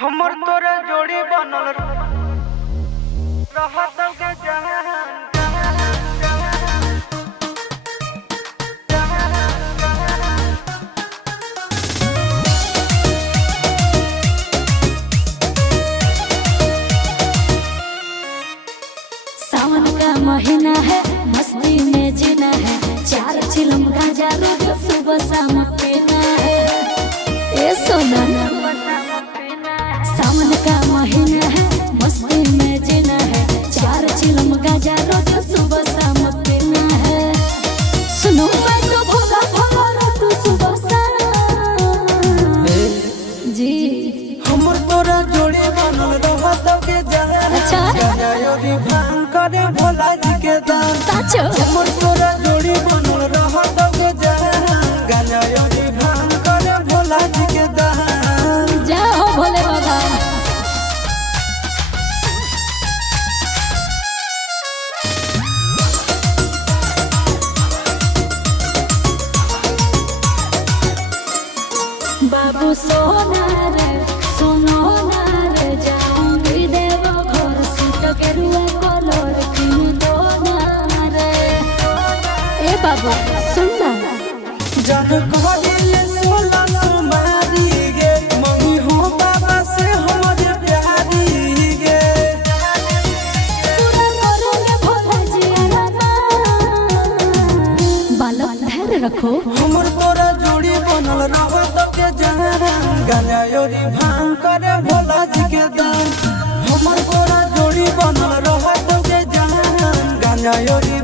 हमर तोरे जोड़ी बनल रहत के जहान सावन का महीना है, मस्ती में जीना है, 4 चिलम गांजा रोज सुबह शाम पीना है। ए सोना, सावन का महीना है, मस्ती में जीना है, 4 चिलम गांजा रोज सुबह शाम पीना है। सुनो मैं तो भोला भोला तू सुबह शाम जी हमर तोरा जोड़ी बनल रहत के जहान। अच्छा योगी भांग करे भोला जी के दान। साचो हमर तोरा जोड़ी बनल रहत के जहान। गाना योगी भांग करे भोला जी के दान। जाओ भोले बाबा। बाबू सोना रे सोनो ना रे जाऊंगी देव घर सूट के रुआ कलर किन दो ना रे। ए बाबू सुन ना जन कहले सोला सुमारी गे मम्मी हो बाबा से हमर प्यारी गे। पूरा करोगे भोला जी आना बालक धैर्य रखो। हमर तोरा जोड़ी बनल रहत के जहान। गाना योरी भांग करे भोला जी के दान। हमर तोरा जोड़ी बनल रहत के जहान। गाना योरी